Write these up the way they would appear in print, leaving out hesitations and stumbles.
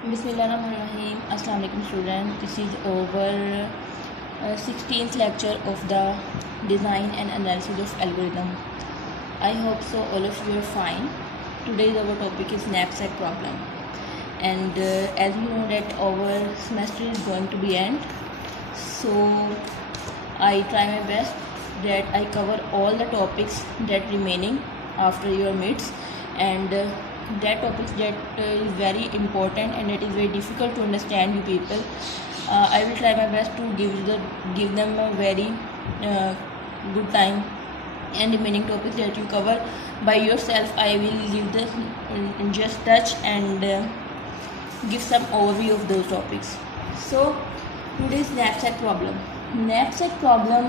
Bismillahirrahmanirrahim. Assalamu alaikum student. This is our 16th lecture of the design and analysis of algorithm. I hope so all of you are fine. Today our topic is knapsack problem, and as you know that our semester is going to be end, so I try my best that I cover all the topics that remaining after your mids, and that topics that is very important and it is very difficult to understand you people. I will try my best to give them a very good time, and remaining topics that you cover by yourself I will give the just touch and give some overview of those topics. So today's knapsack problem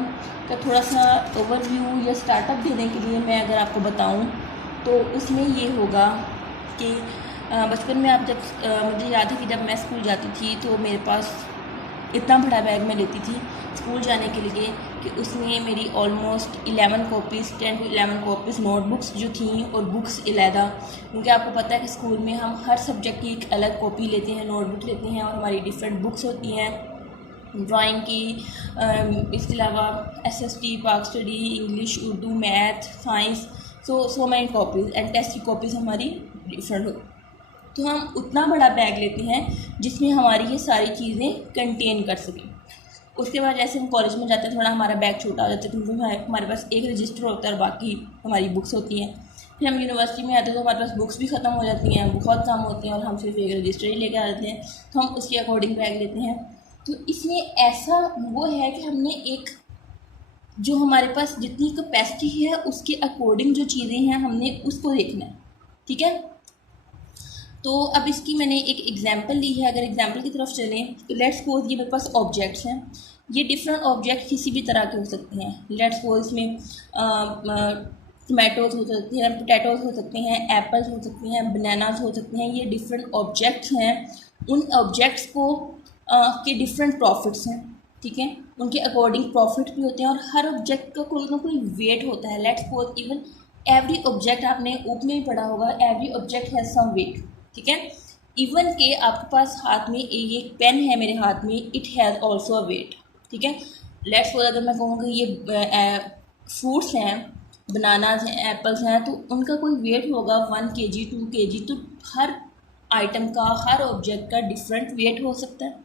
का थोड़ा सा overview या startup देने के लिए मैं अगर आपको बताऊं तो उसमें ये होगा कि बचपन में आप जब मुझे याद है कि जब मैं स्कूल जाती थी तो मेरे पास इतना बड़ा बैग मैं लेती थी स्कूल जाने के लिए कि उसमें मेरी almost 11 copies 10 to 11 copies notebooks जो थी और बुक्स अलहदा, क्योंकि आपको पता है कि स्कूल में हम हर सब्जेक्ट की एक अलग कॉपी लेते हैं, नोटबुक लेते हैं और हमारी डिफरेंट बुक्स होती हैं ड्राइंग की, इसके अलावा SST, Pak study, English, Urdu, math, science, so many copies and test की कॉपीज़ हमारी डिफरेंट हो। तो हम उतना बड़ा बैग लेते हैं जिसमें हमारी ये सारी चीज़ें कंटेन कर सकें। उसके बाद जैसे हम कॉलेज में जाते हैं थोड़ा हमारा बैग छोटा हो जाता है क्योंकि हमारे पास एक रजिस्टर होता है और बाकी हमारी बुक्स होती हैं। फिर हम यूनिवर्सिटी में आते हैं तो हमारे पास बुक्स भी ख़त्म हो जाती हैं, बहुत कम होते हैं और हम सिर्फ एक रजिस्टर ही लेके आते हैं, तो हम उसके अकॉर्डिंग बैग लेते हैं। तो इसमें ऐसा वो है कि हमने एक जो हमारे पास जितनी कैपेसिटी है उसके अकॉर्डिंग जो चीज़ें हैं हमने उसको देखना है, ठीक है। तो अब इसकी मैंने एक एग्जांपल ली है। अगर एग्जांपल की तरफ चलें तो लेट्स सपोज ये मेरे पास ऑब्जेक्ट्स हैं, ये डिफरेंट ऑब्जेक्ट किसी भी तरह के हो सकते हैं। लेट्स सपोज इसमें टमाटोज हो सकते हैं, पोटैटोज हो सकते हैं, एप्पल्स हो सकते हैं, बनानाज हो सकते हैं। ये डिफरेंट ऑब्जेक्ट्स हैं। उन ऑब्जेक्ट्स को के डिफरेंट प्रॉफिट्स हैं, ठीक है। उनके अकॉर्डिंग प्रॉफिट भी होते हैं और हर ऑब्जेक्ट का कोई ना कोई वेट होता है। Let's suppose even every object, आपने ऊपर में भी पढ़ा होगा, every object has some weight, ठीक है। इवन के आपके पास हाथ में एक पेन है, मेरे हाथ में, it has also a weight, ठीक है। लेट्स सपोज अगर मैं कहूँगा ये फ्रूट्स हैं, बनानाज हैं, एप्पल्स हैं, तो उनका कोई वेट होगा 1 kg 2 kg। तो हर आइटम का, हर ऑब्जेक्ट का डिफरेंट वेट हो सकता है।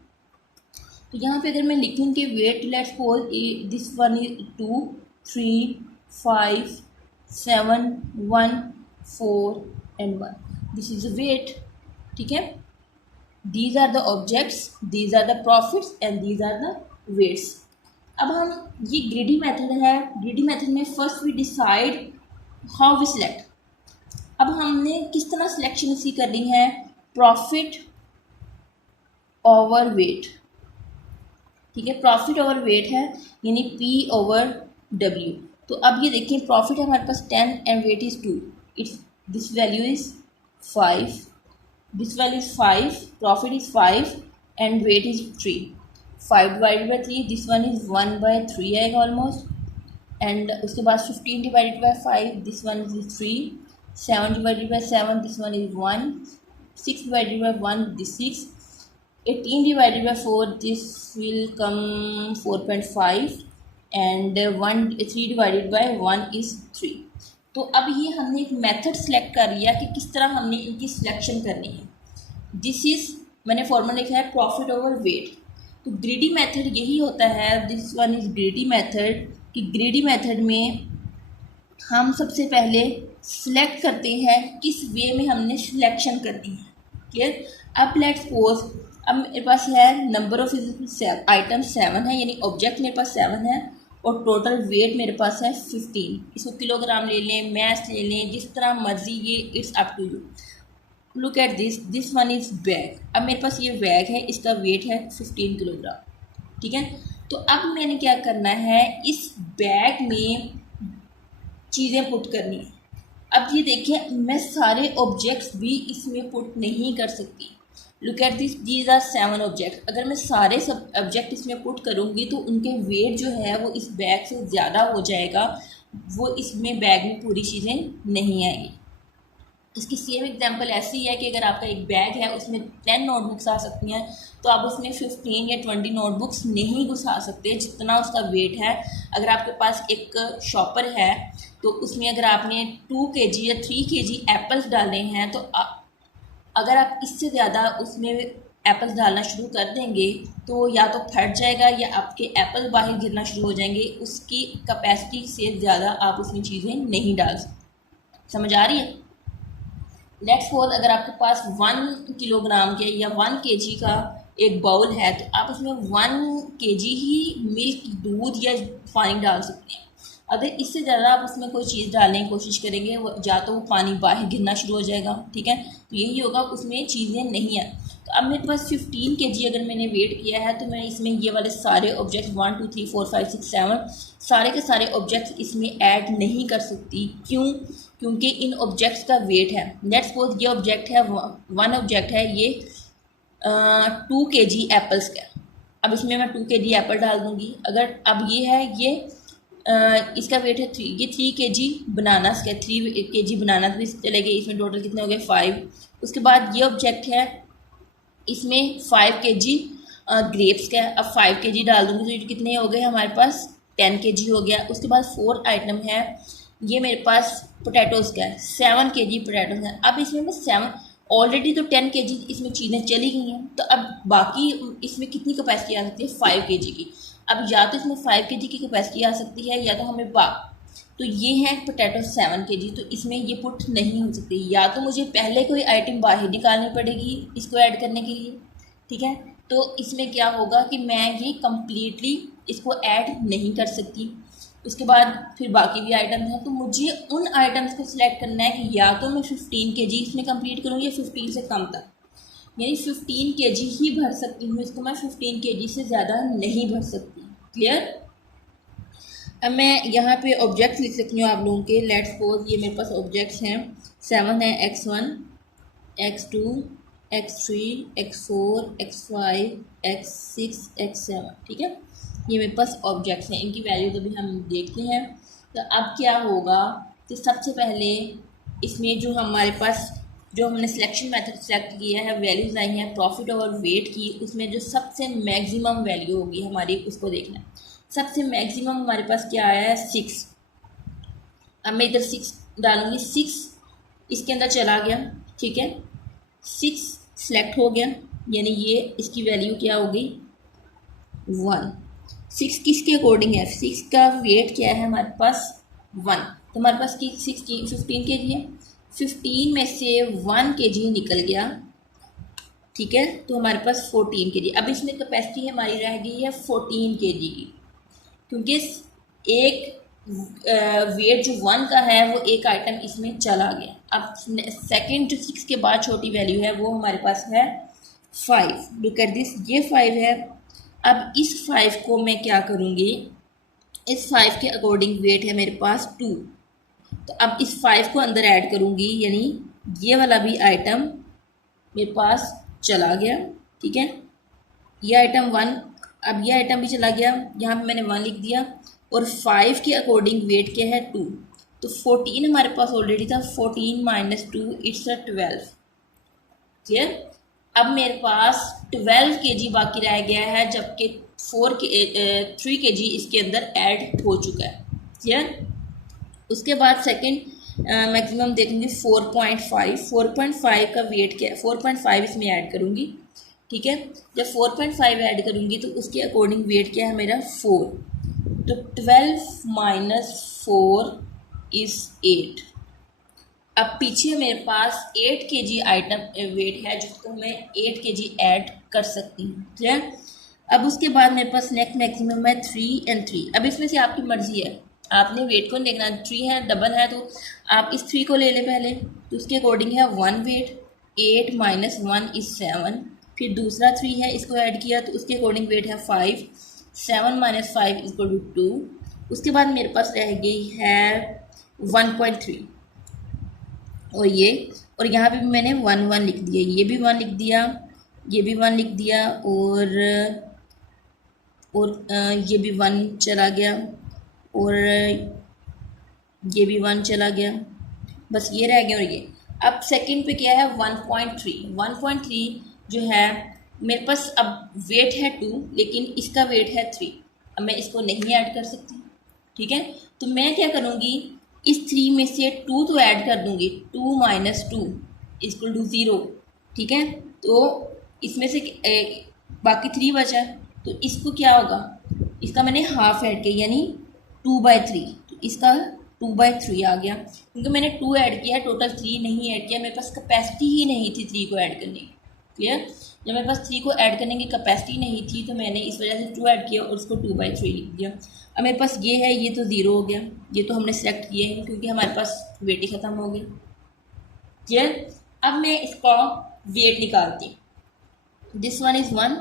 तो यहाँ पे अगर मैं लिखूँ कि weight, let's suppose this one is 2 3 5 7 1 4 and 1, this is a weight, ठीक है। These are the objects, these are the profits and these are the weights. अब हम ये ग्रीडी मेथड है, ग्रीडी मेथड में first we decide how we select. अब हमने किस तरह सिलेक्शन इसकी करनी है, प्रॉफिट ओवर वेट, ठीक है। प्रॉफिट ओवर वेट है यानी P ओवर W। तो अब ये देखिए प्रॉफिट है हमारे पास 10 and weight is 2, it's this value is 5, this value is 5, profit is 5 and weight is 3। 5 divided by 3, this one is 1/3 आएगा ऑलमोस्ट, एंड उसके बाद 15 divided by 5, this one is 3, 7 divided by 7, this one is 1, 6 divided by 1, this 6, 18 divided by 4, this will come 4.5 and 3 divided by 1 is 3। तो अब ये हमने एक method select कर लिया कि किस तरह हमने इनकी सिलेक्शन करनी है। दिस इज़, मैंने फॉर्मूला लिखा है प्रॉफिट ओवर वेट। तो ग्रीडी मेथड यही होता है, this one is greedy method, कि ग्रीडी मेथड में हम सबसे पहले सिलेक्ट करते हैं किस वे में हमने सिलेक्शन करनी है, क्लियर। अब लेट्स सपोज अब मेरे पास है नंबर ऑफ आइटम 7 है, यानी ऑब्जेक्ट मेरे पास 7 है और टोटल वेट मेरे पास है 15। इसको किलोग्राम ले लें, मैथ ले लें, जिस तरह मर्जी, ये it's up to you. Look at this one is bag. अब मेरे पास ये बैग है, इसका वेट है 15 किलोग्राम, ठीक है। तो अब मैंने क्या करना है, इस बैग में चीज़ें पुट करनी है। अब ये देखिए मैं सारे ऑब्जेक्ट्स भी इसमें पुट नहीं कर सकती। Look at this, these are 7 object. अगर मैं सारे सब ऑब्जेक्ट इसमें पुट करूँगी तो उनके वेट जो है वो इस बैग से ज़्यादा हो जाएगा, वो इसमें बैग में पूरी चीज़ें नहीं आएगी, इसकी सेम एग्जांपल ऐसी है कि अगर आपका एक बैग है उसमें 10 नोटबुक्स आ सकती हैं, तो आप उसमें 15 या 20 नोटबुक्स नहीं घुसा सकते जितना उसका वेट है। अगर आपके पास एक शॉपर है तो उसमें अगर आपने 2 kg या 3 kg एप्पल्स डाले हैं, तो अगर आप इससे ज़्यादा उसमें एप्पल्स डालना शुरू कर देंगे तो या तो फट जाएगा या आपके एप्पल बाहर गिरना शुरू हो जाएंगे। उसकी कैपेसिटी से ज़्यादा आप उसमें चीज़ें नहीं डाल सकते। समझ आ रही है? लेट्स सपोज अगर आपके पास 1 किलोग्राम के या 1 kg का एक बाउल है, तो आप उसमें 1 kg ही मिल्क, दूध या पानी डाल सकते हैं। अगर इससे ज़्यादा आप उसमें कोई चीज़ डालने की कोशिश करेंगे, वो या तो वो पानी बाहर गिरना शुरू हो जाएगा, ठीक है, तो यही होगा, उसमें चीज़ें नहीं है। तो अब मेरे पास 15 kg अगर मैंने वेट किया है, तो मैं इसमें ये वाले सारे ऑब्जेक्ट 1 2 3 4 5 6 7 सारे के सारे ऑब्जेक्ट्स इसमें ऐड नहीं कर सकती। क्यों? क्योंकि इन ऑब्जेक्ट्स का वेट है। लेट्स सपोज ये ऑब्जेक्ट है, वन ऑब्जेक्ट है ये 2 kg एप्पल्स का। अब इसमें मैं 2 kg एप्पल डाल दूँगी। अगर अब ये है, ये इसका वेट है 3, ये 3 kg बनानास का, 3 kg बनाना भी चले गए, इसमें टोटल कितने हो गए 5। उसके बाद ये ऑब्जेक्ट है, इसमें 5 kg ग्रेप्स का। अब 5 kg डाल दूँगी तो ये कितने हो गए हमारे पास 10 kg हो गया। उसके बाद 4th आइटम है, ये मेरे पास पोटैटोज़ का है, 7 kg पोटैटोज़ है। अब इसमें मैं 7 ऑलरेडी तो 10 kg इसमें चीज़ें चली गई हैं, तो अब बाकी इसमें कितनी कैपेसिटी आ सकती है 5 kg की। अब या तो इसमें 5 kg की कैपेसिटी आ सकती है, या तो हमें तो ये है पोटैटो 7 kg, तो इसमें ये पुट नहीं हो सकती। या तो मुझे पहले कोई आइटम बाहर निकालनी पड़ेगी इसको ऐड करने के लिए, ठीक है, तो इसमें क्या होगा कि मैं ये कम्प्लीटली इसको ऐड नहीं कर सकती। उसके बाद फिर बाकी भी आइटम हैं, तो मुझे उन आइटम्स को सिलेक्ट करना है कि या तो मैं 15 kg इसमें कंप्लीट करूँ या 15 से कम तक, यानी 15 kg ही भर सकती हूँ इसको, मैं 15 kg से ज़्यादा नहीं भर सकती। क्लियर? अब मैं यहाँ पे ऑब्जेक्ट्स लिख सकती हूँ आप लोगों के। लेट्स सपोज ये मेरे पास ऑब्जेक्ट्स हैं, 7 है, x1 x2 x3 x4 x5 x6 x7, ठीक है, ये मेरे पास ऑब्जेक्ट्स हैं। इनकी वैल्यू तो भी हम देखते हैं। तो अब क्या होगा कि सबसे पहले इसमें जो हमारे पास जो हमने सिलेक्शन मेथड सेलेक्ट किया है, वैल्यूज़ आई हैं प्रॉफिट ओवर वेट की, उसमें जो सबसे मैक्सिमम वैल्यू होगी हमारी उसको देखना है। सबसे मैक्सिमम हमारे पास क्या आया है 6। अब मैं इधर 6 डालूंगी, 6 इसके अंदर चला गया, ठीक है, 6 सेलेक्ट हो गया, यानी ये इसकी वैल्यू क्या हो गई 1। 6 किसके अकॉर्डिंग है, 6 का वेट क्या है हमारे पास 1, तो हमारे पास 15 kg है, 15 में से 1 kg निकल गया, ठीक है, तो हमारे पास 14 kg। अब इसमें कैपेसिटी हमारी रह गई है 14 kg की, क्योंकि एक वेट जो 1 का है वो एक आइटम इसमें चला गया। अब सेकंड जो 6 के बाद छोटी वैल्यू है वो हमारे पास है 5। लुक एट दिस, ये 5 है। अब इस 5 को मैं क्या करूँगी, इस 5 के अकॉर्डिंग वेट है मेरे पास 2, तो अब इस 5 को अंदर ऐड करूँगी, यानी ये वाला भी आइटम मेरे पास चला गया, ठीक है, ये आइटम 1, अब ये आइटम भी चला गया, यहाँ पे मैंने 1 लिख दिया, और 5 के अकॉर्डिंग वेट क्या है 2, तो 14 हमारे पास ऑलरेडी था, 14 - 2 इट्स 12। क्लियर? अब मेरे पास 12 kg बाकी रह गया है, जबकि 3 kg इसके अंदर ऐड हो चुका है। क्लियर? उसके बाद सेकंड मैक्सिमम देखेंगे 4.5 का वेट क्या है, 4.5 इसमें ऐड करूँगी, ठीक है, जब 4.5 ऐड करूँगी तो उसके अकॉर्डिंग वेट क्या है मेरा 4, तो 12 - 4 इज़ 8। अब पीछे मेरे पास 8 kg आइटम वेट है जिसको मैं 8 kg ऐड कर सकती हूँ। क्लियर? अब उसके बाद मेरे पास नेक्स्ट मैक्सिमम है 3 और 3। अब इसमें से आपकी मर्ज़ी है, आपने वेट को देखना, 3 है, डबल है, तो आप इस 3 को ले लें पहले, तो उसके अकॉर्डिंग है 1 वेट, 8 - 1 इज़ 7, फिर दूसरा 3 है, इसको ऐड किया तो उसके अकॉर्डिंग वेट है 5, 7 - 5 = 2। उसके बाद मेरे पास रह गई है 1.3, और ये, और यहाँ पे भी मैंने 1 लिख दिया, ये भी 1 लिख दिया, ये भी 1 लिख दिया, और ये भी 1 चला गया, और ये भी 1 चला गया, बस ये रह गया, और ये। अब सेकंड पे क्या है 1.3। 1.3 जो है मेरे पास अब वेट है 2 लेकिन इसका वेट है 3। अब मैं इसको नहीं ऐड कर सकती, ठीक है। तो मैं क्या करूँगी, इस 3 में से 2 तो ऐड कर दूँगी, 2 माइनस 2 इक्वल टू 0, ठीक है। तो इसमें से बाकी 3 बचा, तो इसको क्या होगा, इसका मैंने हाफ ऐड किया यानी 2/3, तो इसका 2/3 आ गया क्योंकि मैंने 2 ऐड किया, टोटल 3 नहीं ऐड किया, मेरे पास कैपेसिटी ही नहीं थी 3 को ऐड करने की। क्लियर, जब मेरे पास 3 को ऐड करने की कैपेसिटी नहीं थी तो मैंने इस वजह से 2 ऐड किया और उसको 2/3 लिख दिया। अब मेरे पास ये है, ये तो 0 हो गया, ये तो हमने सेलेक्ट किया है क्योंकि हमारे पास वेट ही ख़त्म हो गया। क्लियर, अब मैं इसका वेट निकालती हूँ। This one is 1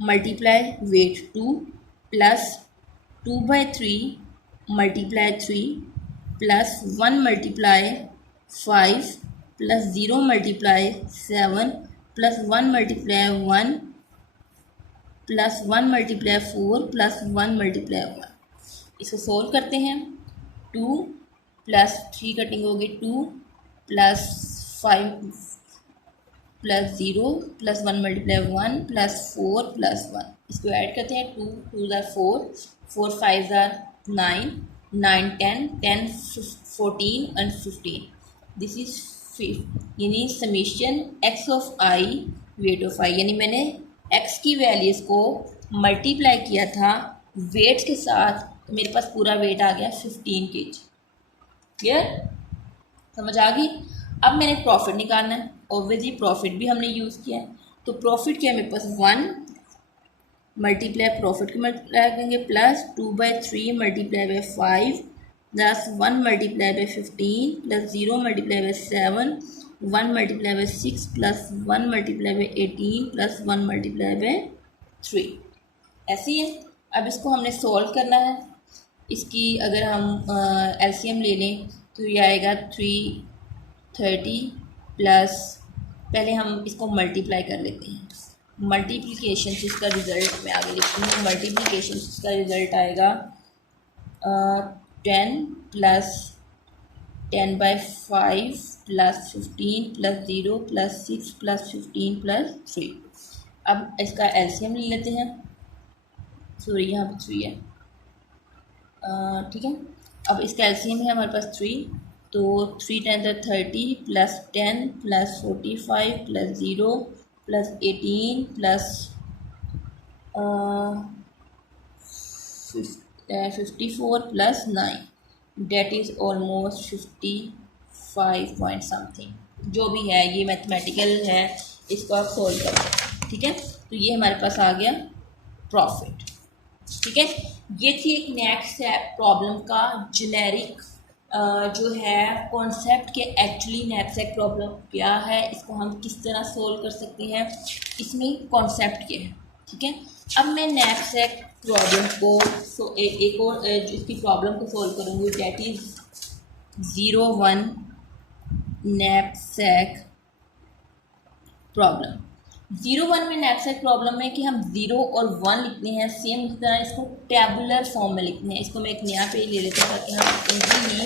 multiply weight 2 plus 2/3 multiply 3 plus 1 multiply 5 plus 0 multiply 7 plus 1 multiply 1 plus 1 multiply 4 plus 1 multiply 1। इसको सोल्व करते हैं। 2 प्लस 3 कटिंग होगी 2 plus 5 plus 0 plus 1 multiply 1 plus 4 plus 1। इसको ऐड करते हैं। 2 2 ज़ार 4, 4 5 ज़ार 9, 9 10, 10 14 and 15। दिस इज 5 यानी summation x of i weight of i, यानी मैंने एक्स की वैल्यूज़ को मल्टीप्लाई किया था वेट के साथ, तो मेरे पास पूरा वेट आ गया 15 kg। क्लियर, समझ आ गई। अब मैंने प्रॉफिट निकालना है, ऑब्वियसली प्रॉफिट भी हमने यूज़ किया है, तो प्रॉफिट क्या है मेरे पास 1 मल्टीप्लाई प्रॉफिट को मल्टीप्लाई करेंगे plus 2/3 multiply by 5 plus 1 multiply by 15 plus 0 multiply by 7 1 multiply by 6 plus 1 multiply by 18 plus 1 multiply by 3। ऐसे ही है। अब इसको हमने सॉल्व करना है। इसकी अगर हम एलसीएम ले लें तो ये आएगा 330 प्लस, पहले हम इसको मल्टीप्लाई कर लेते हैं। मल्टीप्लिकेशन से इसका रिज़ल्ट मैं आगे लिखती हूँ। मल्टीप्लिकेशन से इसका रिज़ल्ट आएगा 10 plus 10/5 plus 15 plus 0 plus 6 plus 15 plus 3। अब इसका एलसीएम ले लेते हैं। सॉरी, यहाँ पर 3 है, ठीक है। अब इसका एलसीएम है हमारे पास 3, तो 3 × 30 plus 10 plus 45 plus 0 plus 18 plus 54 plus 9, that is almost 55 point something. जो भी है ये मैथमेटिकल है, इसको आप सोल्व करें, ठीक है। तो ये हमारे पास आ गया प्रॉफिट, ठीक है। ये थी एक नेक्स्ट प्रॉब्लम का जेनेरिक जो है कॉन्सेप्ट के एक्चुअली नैपसैक प्रॉब्लम क्या है, इसको हम किस तरह सोल्व कर सकते हैं, इसमें कॉन्सेप्ट क्या है, ठीक है। अब मैं नैपसैक प्रॉब्लम को एक और इसकी प्रॉब्लम को सोल्व करूँगी, डेट इज़ 01 नैपसैक प्रॉब्लम। 01 में नैपसैक प्रॉब्लम में कि हम 0 और 1 लिखते हैं, सेम इस तरह इसको टेबुलर फॉर्म में लिखते हैं। इसको मैं एक नया पेज ले लेती हूँ ताकि हम इजीली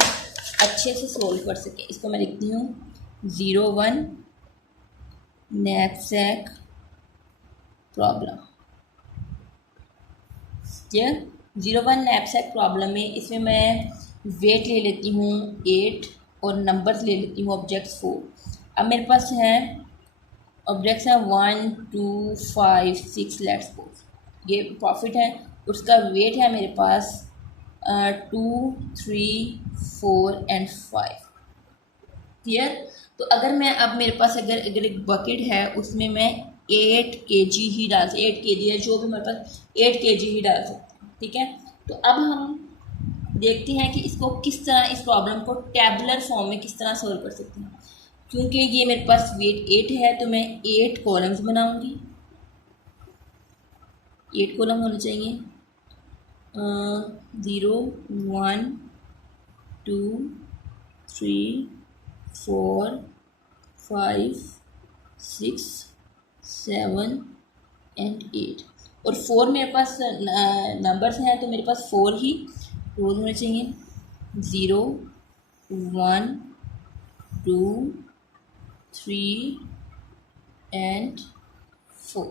अच्छे से सोल्व कर सकें। इसको मैं लिखती हूँ 01 knapsack problem. Clear, 01 knapsack problem में इसमें मैं वेट ले लेती हूँ 8 और नंबर्स ले लेती हूँ ऑब्जेक्ट्स 4। अब मेरे पास है ऑब्जेक्ट्स हैं 1 2 5 6, लेट्स सपोज ये प्रॉफिट है, उसका वेट है मेरे पास 2 3 4 एंड 5। क्लियर, तो अगर मैं अब मेरे पास अगर एक बकेट है उसमें मैं 8 kg ही डाल सकती, 8 kg है जो भी मेरे पास 8 kg ही डाल सकती हूँ, ठीक है। तो अब हम देखते हैं कि इसको किस तरह, इस प्रॉब्लम को टेबुलर फॉर्म में किस तरह सोल्व कर सकते हैं। क्योंकि ये मेरे पास वेट 8 है तो मैं 8 कॉलम्स बनाऊंगी, 8 कॉलम होने चाहिए, 0 1 2 3 4 5 6 7 एंड 8। और 4 मेरे पास नंबर्स हैं तो मेरे पास 4 ही रोज होने चाहिए, 0 1 2 3 and 4।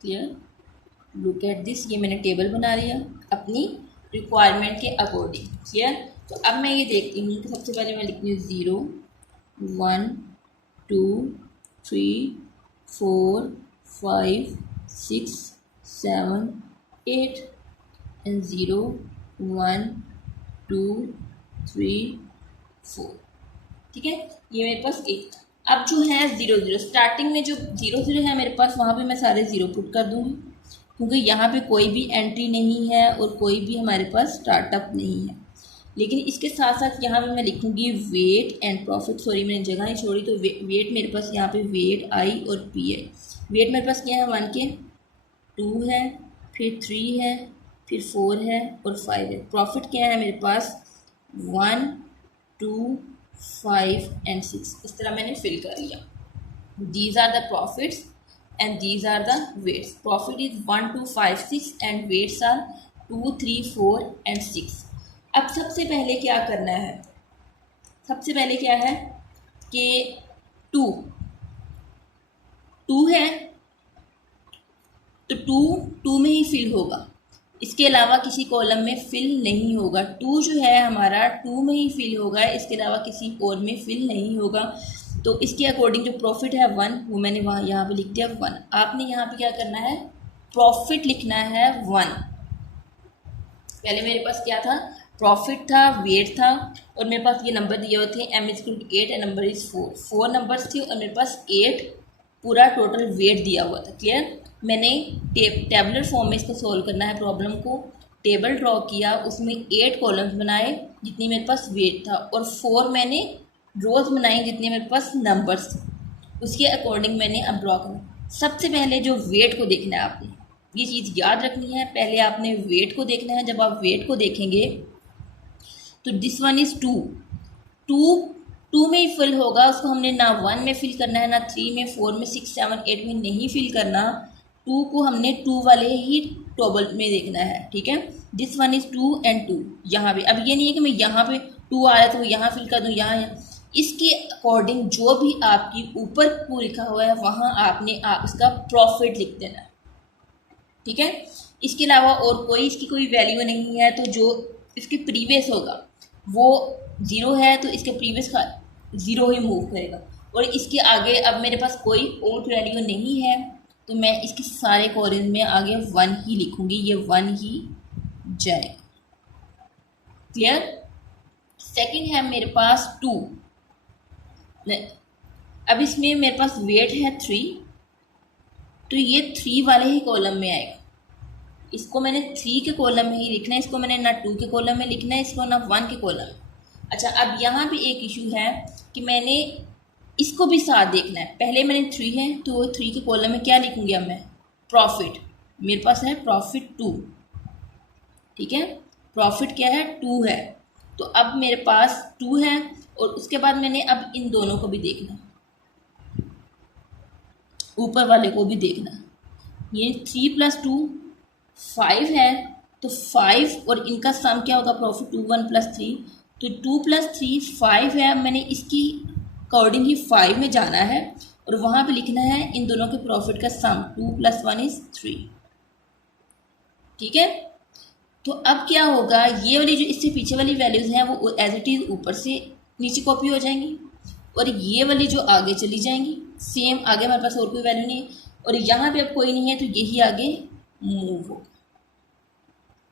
Clear? Look at this, ये मैंने टेबल बना लिया अपनी रिक्वायरमेंट के अकॉर्डिंग। क्लियर? तो अब मैं ये देखती हूँ कि सबसे पहले मैं लिखती हूँ 0 1 2 3 4 5 6 7 8 एंड 0 1 2 3 4। ठीक है, ये मेरे पास एक। अब जो है 0 0, स्टार्टिंग में जो 0 0 है मेरे पास, वहाँ पे मैं सारे 0 पुट कर दूँगी, क्योंकि यहाँ पे कोई भी एंट्री नहीं है और कोई भी हमारे पास स्टार्टअप नहीं है। लेकिन इसके साथ साथ यहाँ पे मैं लिखूँगी वेट एंड प्रॉफिट। सॉरी, मैंने जगह नहीं छोड़ी, तो वेट मेरे पास यहाँ पे वेट आई और पी आई। वेट मेरे पास क्या है, 1 के 2 है, फिर 3 है, फिर 4 है और 5 है। प्रॉफिट क्या है मेरे पास, 1 2 5 एंड 6। इस तरह मैंने फिल कर लिया। These are the profits and these are the weights. Profit is 1 2 5 6 and weights are 2 3 4 and 6। अब सबसे पहले क्या करना है, सबसे पहले क्या है कि 2 है तो 2 में ही फिल होगा, इसके अलावा किसी कॉलम में फिल नहीं होगा। 2 जो है हमारा 2 में ही फिल होगा, इसके अलावा किसी और में फिल नहीं होगा। तो इसके अकॉर्डिंग जो प्रॉफिट है 1, वो मैंने वहाँ यहाँ पे लिख दिया 1। आपने यहाँ पे क्या करना है, प्रॉफिट लिखना है 1। पहले मेरे पास क्या था, प्रॉफिट था, वेट था, और मेरे पास ये नंबर दिए हुए थे m = 8 and number is 4। 4 numbers थे और मेरे पास 8 पूरा टोटल वेट दिया हुआ था। क्लियर? मैंने टेबलर फॉर्म में इसको सॉल्व करना है प्रॉब्लम को। टेबल ड्रॉ किया, उसमें 8 कॉलम्स बनाए जितनी मेरे पास वेट था, और 4 मैंने रोज बनाई जितने मेरे पास नंबर्स थे, उसके अकॉर्डिंग मैंने अब ड्रॉ करना। सबसे पहले जो वेट को देखना है आपने, ये चीज़ याद रखनी है, पहले आपने वेट को देखना है। जब आप वेट को देखेंगे तो दिस वन इज़ 2 में ही फिल होगा, उसको हमने ना 1 में फिल करना है, ना 3 में, 4 में, 6 7 8 में नहीं फिल करना। 2 को हमने 2 वाले ही टेबल में देखना है। ठीक है, दिस वन इज़ 2 एंड 2 यहाँ पे। अब ये नहीं है कि मैं यहाँ पे 2 आ रहा है तो यहाँ फिल कर दूँ, यहाँ। इसके अकॉर्डिंग जो भी आपकी ऊपर को लिखा हुआ है वहाँ आपने उसका प्रॉफिट लिख देना। ठीक है, इसके अलावा और कोई इसकी कोई वैल्यू नहीं है, तो जो इसके प्रीवियस होगा वो 0 है तो इसके प्रीवियस का 0 ही मूव करेगा, और इसके आगे अब मेरे पास कोई और वैल्यू नहीं है तो मैं इसके सारे कॉलम में आगे 1 ही लिखूंगी, ये 1 ही जाएगा। क्लियर? सेकंड है मेरे पास 2। अब इसमें मेरे पास वेट है 3, तो ये 3 वाले ही कॉलम में आएगा। इसको मैंने 3 के कॉलम में ही लिखना है, इसको मैंने ना 2 के कॉलम में लिखना है, इसको ना 1 के कॉलम में। अच्छा, अब यहाँ पे एक इशू है कि मैंने इसको भी साथ देखना है। पहले मैंने 3 है तो 3 के कॉलम में क्या लिखूंगी, अब मैं प्रॉफिट, मेरे पास है प्रॉफिट 2। ठीक है, प्रॉफिट क्या है, 2 है, तो अब मेरे पास 2 है, और उसके बाद मैंने अब इन दोनों को भी देखना, ऊपर वाले को भी देखना। ये 3 + 2 5 है, तो 5 और इनका सम क्या होगा, प्रॉफिट 2 1 + 3, तो 2 + 3 5 है। मैंने इसकी अकॉर्डिंग ही 5 में जाना है और वहाँ पे लिखना है इन दोनों के प्रॉफिट का सम, 2 + 1 = 3। ठीक है, तो अब क्या होगा, ये वाली जो इससे पीछे वाली वैल्यूज़ हैं वो एज इट इज़ ऊपर से नीचे कॉपी हो जाएंगी, और ये वाली जो आगे चली जाएंगी सेम। आगे हमारे पास और कोई वैल्यू नहीं है, और यहाँ पे अब कोई नहीं है तो यही आगे मूव होगा।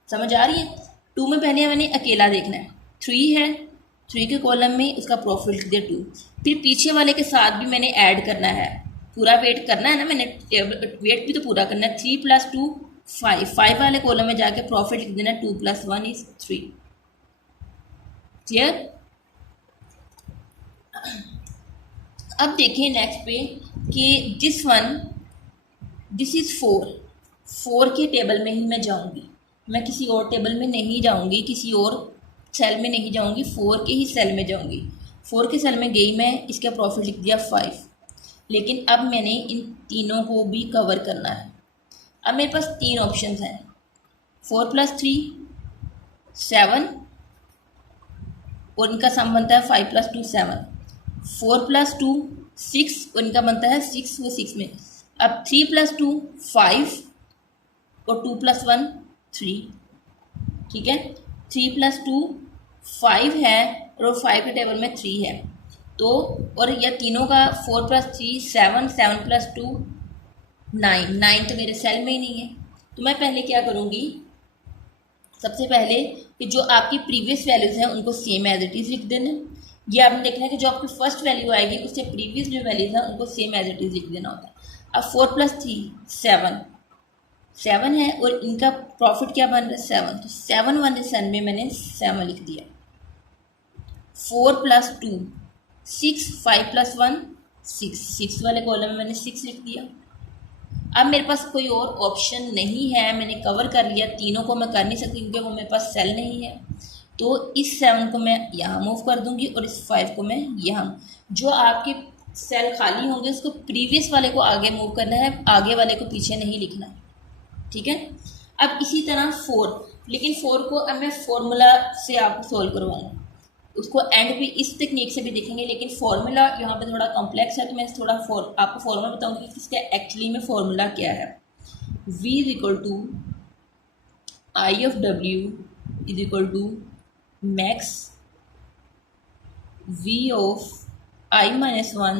समझ आ रही है? 2 में पहले मैंने अकेला देखना है, 3 है, 3 के कॉलम में उसका प्रॉफिट लिख दिया 2, फिर पीछे वाले के साथ भी मैंने ऐड करना है, पूरा वेट करना है ना, मैंने वेट भी तो पूरा करना है। 3 + 2 5 वाले कॉलम में जाके प्रॉफिट लिख देना, 2 + 1 = 3। क्लियर? अब देखिए नेक्स्ट पे कि दिस इज़ 4 के टेबल में ही मैं जाऊंगी, मैं किसी और टेबल में नहीं जाऊंगी, किसी और सेल में नहीं जाऊंगी, 4 के ही सेल में जाऊंगी। 4 के सेल में गई मैं, इसका प्रॉफिट लिख दिया 5, लेकिन अब मैंने इन तीनों को भी कवर करना है। अब मेरे पास 3 ऑप्शन हैं, 4 + 3 7, और इनका सम बनता है 5 + 2 7। 4 + 2 6 और इनका बनता है 6, वो 6 में। अब 3 + 2 5 और 2 + 1 3, ठीक है। 3 + 2 5 है और 5 के टेबल में 3 है, तो और यह तीनों का 4 + 3 7, 7 + 2 9, 9 तो मेरे सेल में ही नहीं है। तो मैं पहले क्या करूँगी, सबसे पहले कि जो आपकी प्रीवियस वैल्यूज़ हैं उनको सेम एज इट इज़ लिख देना। ये आपने देखना है कि जो आपकी फर्स्ट वैल्यू आएगी उससे प्रीवियस जो वैल्यूज़ हैं उनको सेम एज इट इज़ लिख देना होता है। अब 4 + 3 7, 7 है और इनका प्रॉफिट क्या बन रहा है 7, तो 7 वाले सेल में मैंने 7 लिख दिया। 4 + 2 6, 5 + 1 6, 6 वाले कॉलम में मैंने 6 लिख दिया। अब मेरे पास कोई और ऑप्शन नहीं है, मैंने कवर कर लिया, तीनों को मैं कर नहीं सकती क्योंकि वो मेरे पास सेल नहीं है। तो इस 7 को मैं यहाँ मूव कर दूंगी और इस 5 को मैं यहाँ। जो आपके सेल खाली होंगे उसको प्रीवियस वाले को आगे मूव करना है, आगे वाले को पीछे नहीं लिखना, ठीक है। अब इसी तरह 4, लेकिन 4 को अब मैं फॉर्मूला से आपको सॉल्व करवाऊँगा, उसको एंड भी इस टेक्निक से भी देखेंगे, लेकिन फॉर्मूला यहाँ पे थोड़ा कॉम्प्लेक्स है, तो मैं थोड़ा आपको फॉर्मूला बताऊंगी कि इसका एक्चुअली में फॉर्मूला क्या है। v = I of w = max v of I - 1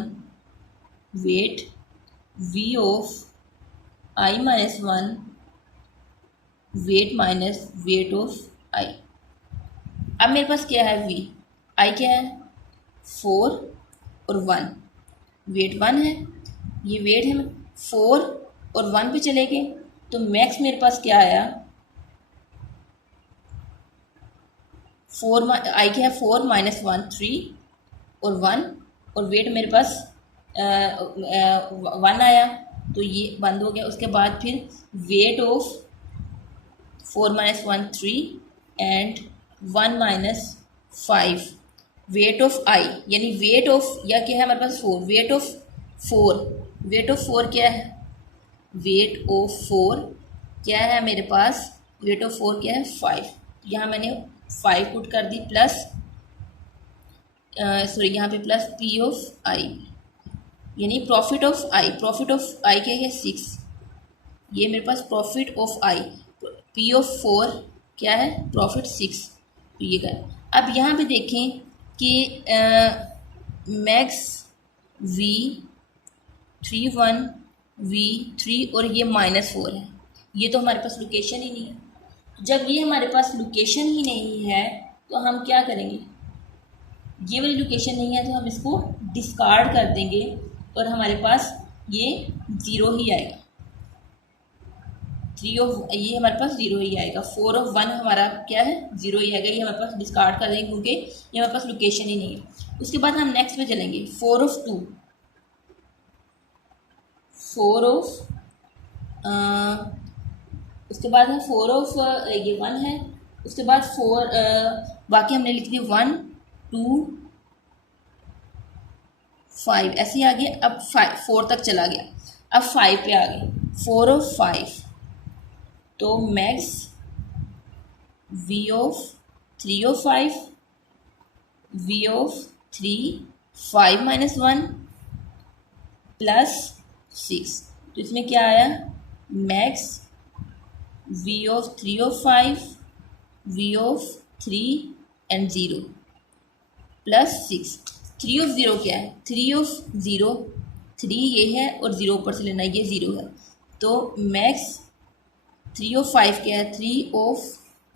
weight v of I - 1 weight minus weight of I। अब मेरे पास क्या है v, I क्या है 4 और 1, वेट 1 है, ये वेट है 4 और 1 पे चले गए, तो मैक्स मेरे पास क्या आया 4, I क्या है 4 - 1 3 और 1, और वेट मेरे पास 1 आया, तो ये बंद हो गया। उसके बाद फिर weight of 4 - 1 3 and 1 - 5 weight of I, यानी वेट ऑफ या क्या है हमारे पास 4, वेट ऑफ 4 क्या है, वेट ऑफ 4 क्या है मेरे पास, वेट ऑफ 4 क्या है 5। यहाँ मैंने 5 पुट कर दी प्लस यहाँ पे प्लस P ऑफ I, यानी प्रॉफिट ऑफ I क्या है 6, ये मेरे पास profit of I, P of 4 क्या है प्रॉफिट 6, तो ये कर। अब यहाँ पे देखें कि मैक्स V31 V3 और ये -4 है, ये तो हमारे पास लोकेशन ही नहीं है। जब ये हमारे पास लोकेशन ही नहीं है तो हम क्या करेंगे, ये वाली लोकेशन नहीं है तो हम इसको डिस्कार्ड कर देंगे और हमारे पास ये 0 ही आएगा, 3 ऑफ ये हमारे पास 0 ही आएगा, 4 ऑफ 1 हमारा क्या है 0 ही आएगा, ये हमारे पास डिस्कार्ड कर देंगे क्योंकि ये हमारे पास लोकेशन ही नहीं है। उसके बाद हम नेक्स्ट पे चलेंगे, 4 ऑफ 2, 4 ऑफ उसके बाद है 4 ऑफ ये 1 है, उसके बाद 4 बाकी हमने लिख दिया 1 2 5 ऐसे ही आ गया। अब 4 तक चला गया, अब 5 पे आ गए, 4 ऑफ 5, तो max V of 3 of 5 V of 3 5 - 1 plus 6, तो इसमें क्या आया max V of 3 of 5 V of 3 and 0 plus 6, 3 of 0 क्या है 3 ऑफ 0, 3 ये है और 0 ऊपर से लेना है, ये 0 है, तो मैक्स 3 ऑफ 5 क्या है 3 ऑफ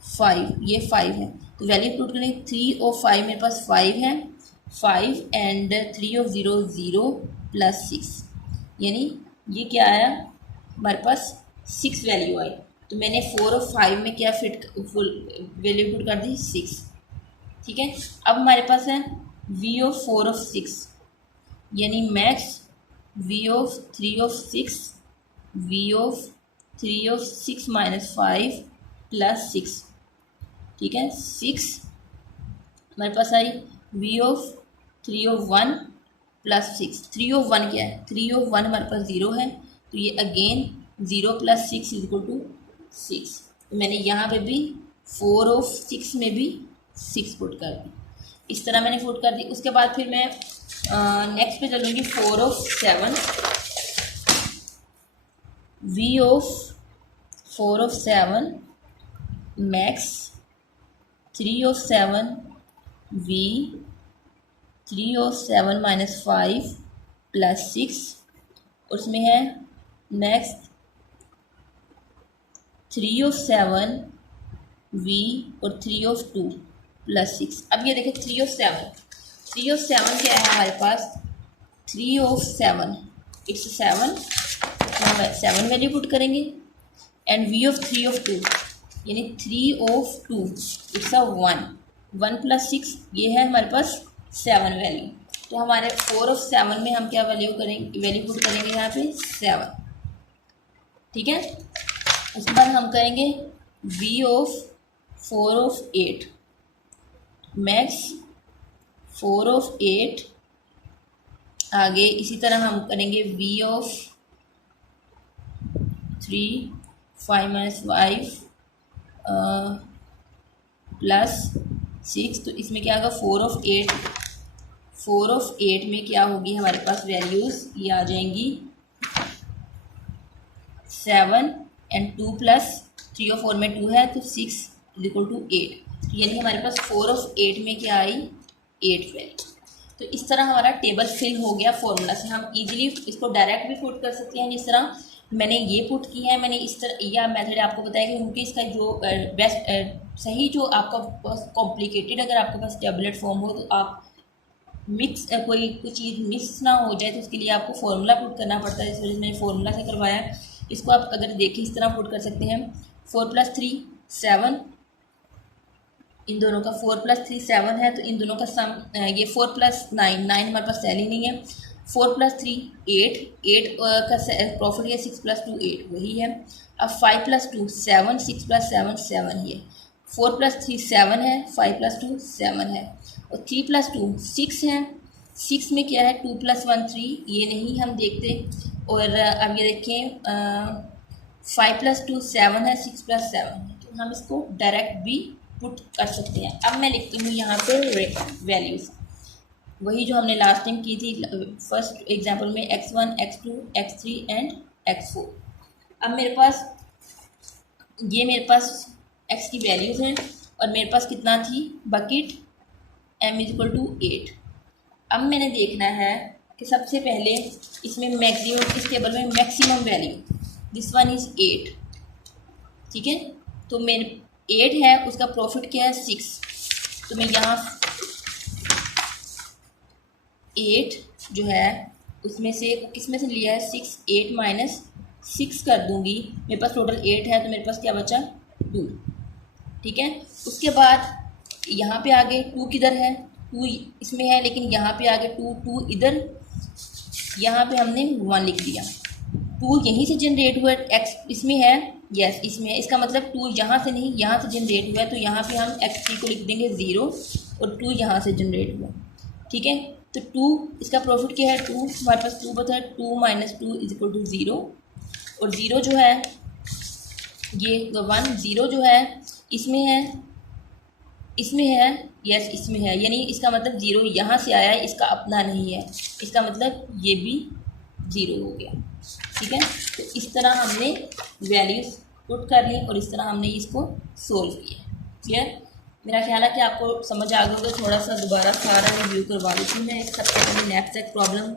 5, ये 5 है, तो वैल्यू पुट करेंगे 3 ऑफ 5 मेरे पास 5 है, 5 एंड 3 ऑफ 0 0 प्लस 6, यानी ये क्या आया हमारे पास 6 वैल्यू आई। तो मैंने 4 और 5 में क्या फिट फुल वैल्यू पुट कर दी 6, ठीक है। अब हमारे पास है V ऑफ 4 ऑफ 6, यानी max V of 3 of 6 V of 3 of 6 - 5 plus 6, ठीक है 6 हमारे पास आई, V of 3 of 1 plus 6, 3 of 1 क्या है 3 ऑफ 1 हमारे पास 0 है, तो ये अगेन 0 प्लस 6 = 6, तो मैंने यहाँ पे भी 4 ऑफ 6 में भी 6 पुट कर दी। इस तरह मैंने पुट कर दी। उसके बाद फिर मैं नेक्स्ट पे चलूँगी 4 of 7, v of 4 of 7 max 3 of 7 v 3 of 7 minus 5 plus 6, उसमें है नेक्स्ट 3 of 7 v और 3 of 2 प्लस 6। अब ये देखें 3 of 7 क्या है हमारे पास, 3 of 7 इट्स 7, तो हम 7 वैल्यू पुट करेंगे, एंड v of 3 of 2 यानी 3 of 2 इट्स 1 प्लस 6, ये है हमारे पास 7 वैल्यू। तो हमारे 4 of 7 में हम क्या वैल्यू पुट करेंगे यहाँ पे 7, ठीक है। उसके बाद हम करेंगे v of 4 of 8 max 4 of 8, आगे इसी तरह हम करेंगे v of 3 5 minus 5 प्लस 6, तो इसमें क्या होगा 4 of 8 में क्या होगी हमारे पास वैल्यूज़, ये आ जाएंगी 7 एंड 2 प्लस 3 और 4 में 2 है तो 6 इज इक्वल टू 8, यानी हमारे पास 4 of 8 में क्या आई 8 वैल्यू। तो इस तरह हमारा टेबल फिल हो गया फॉर्मूला से। हम इजीली इसको डायरेक्ट भी पुट कर सकते हैं, जिस तरह मैंने ये पुट की है, मैंने इस तरह यह मेथड आपको बताया कि उनके इसका जो बेस्ट सही जो आपका कॉम्प्लिकेटेड अगर आपके पास टेबलेट फॉर्म हो तो आप कोई चीज़ मिस ना हो जाए तो उसके लिए आपको फार्मूला पुट करना पड़ता है। इस वजह से मैंने फार्मूला से करवाया है। इसको आप अगर देखें इस तरह पुट कर सकते हैं 4 + 3 7, इन दोनों का 4 + 3 7 है, तो इन दोनों का सम ये 4 + 9 हमारे पास सेल ही नहीं है। 4 + 3 8 का प्रॉफिट है, 6 + 2 8 वही है। अब 5 + 2 7, 6 + 7 7 ही है। 4 + 3 7 है, 5 + 2 7 है, और 3 + 2 6 है। 6 में क्या है 2 + 1 3, ये नहीं हम देखते। और अब ये देखें 5 + 2 7 है, 6 + 7 है, तो हम इसको डायरेक्ट भी पुट कर सकते हैं। अब मैं लिखती हूँ यहाँ पे वैल्यूज़, वही जो हमने लास्ट टाइम की थी फर्स्ट एग्जांपल में x1 x2 x3 and x4। अब मेरे पास x की वैल्यूज़ हैं और मेरे पास कितना थी बकेट m = 8। अब मैंने देखना है कि सबसे पहले इसमें मैक्सिमम, इस टेबल में maximum value this one is 8, ठीक है। तो मेरे 8 है, उसका प्रॉफिट क्या है 6, तो मैं यहाँ 8 जो है उसमें से किसमें से लिया है 6, 8 - 6 कर दूंगी। मेरे पास टोटल 8 है, तो मेरे पास क्या बचा 2, ठीक है। उसके बाद यहाँ पे आगे 2 किधर है, 2 इसमें है, लेकिन यहाँ पे आगे 2 इधर, यहाँ पे हमने 1 लिख दिया। 2 यहीं से जनरेट हुआ, x इसमें है, यस इसमें है, इसका मतलब 2 यहाँ से नहीं यहाँ से जनरेट हुआ है, तो यहाँ पे हम x3 को लिख देंगे 0 और 2 यहाँ से जनरेट हुआ, ठीक है। तो 2 इसका प्रॉफिट क्या है 2, हमारे पास 2 बता है, 2 - 2 = 0, और 0 जो है ये 1 0 जो है इसमें है यस इसमें है, यानी इसका मतलब 0 यहाँ से आया है, इसका अपना नहीं है, इसका मतलब ये भी 0 हो गया, ठीक है। तो इस तरह हमने वैल्यूज़ पुट कर ली और इस तरह हमने इसको सोल्व किया। क्लियर? मेरा ख्याल है कि आपको समझ आ गया होगा। थोड़ा सा दोबारा सारा रिव्यू करवा देती हूँ मैं। सबसे पहले नैपसैक प्रॉब्लम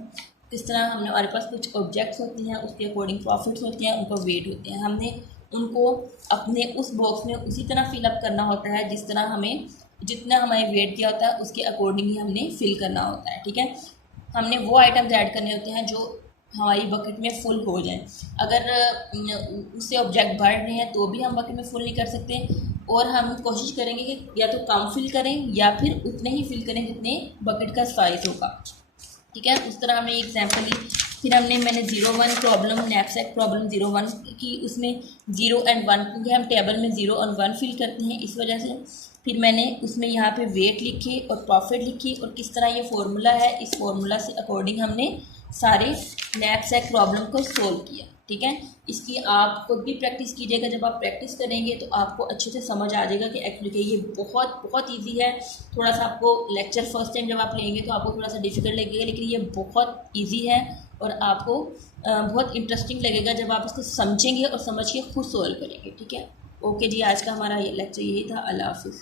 किस तरह हमारे पास कुछ ऑब्जेक्ट्स होती हैं, उसके अकॉर्डिंग प्रॉफिट्स होते हैं, उनका वेट होते हैं, हमने उनको अपने उस बॉक्स में उसी तरह फिलअप करना होता है जिस तरह हमें जितना हमें वेट दिया होता है उसके अकॉर्डिंग ही हमने फिल करना होता है, ठीक है। हमने वो आइटम्स ऐड करने होते हैं जो हमारी बकेट में फुल हो जाए। अगर उससे ऑब्जेक्ट बढ़ रहे हैं तो भी हम बकेट में फुल नहीं कर सकते, और हम कोशिश करेंगे कि या तो कम फिल करें या फिर उतने ही फिल करें जितने बकेट का साइज़ होगा, ठीक है। उस तरह हमने एग्जाम्पल ली। फिर मैंने 0 1 प्रॉब्लम, नैपसैक प्रॉब्लम 0 1 की, उसमें 0 और 1 क्योंकि हम टेबल में 0 और 1 फिल करते हैं इस वजह से। फिर मैंने उसमें यहाँ पे वेट लिखे और प्रॉफिट लिखी और किस तरह ये फार्मूला है, इस फार्मूला से अकॉर्डिंग हमने सारे नैपसैक प्रॉब्लम को सोल्व किया। ठीक है, इसकी आप खुद भी प्रैक्टिस कीजिएगा। जब आप प्रैक्टिस करेंगे तो आपको अच्छे से समझ आ जाएगा कि एक्चुअली ये बहुत बहुत ईजी है। थोड़ा सा आपको लेक्चर फर्स्ट टाइम जब आप लेंगे तो आपको थोड़ा सा डिफिकल्ट लगेगा, लेकिन ये बहुत ईजी है और आपको बहुत इंटरेस्टिंग लगेगा जब आप इसको समझेंगे और समझ के खुद सोल्व करेंगे। ठीक है, ओके जी, आज का हमारा ये लेक्चर यही था। अल्लाह हाफिज़।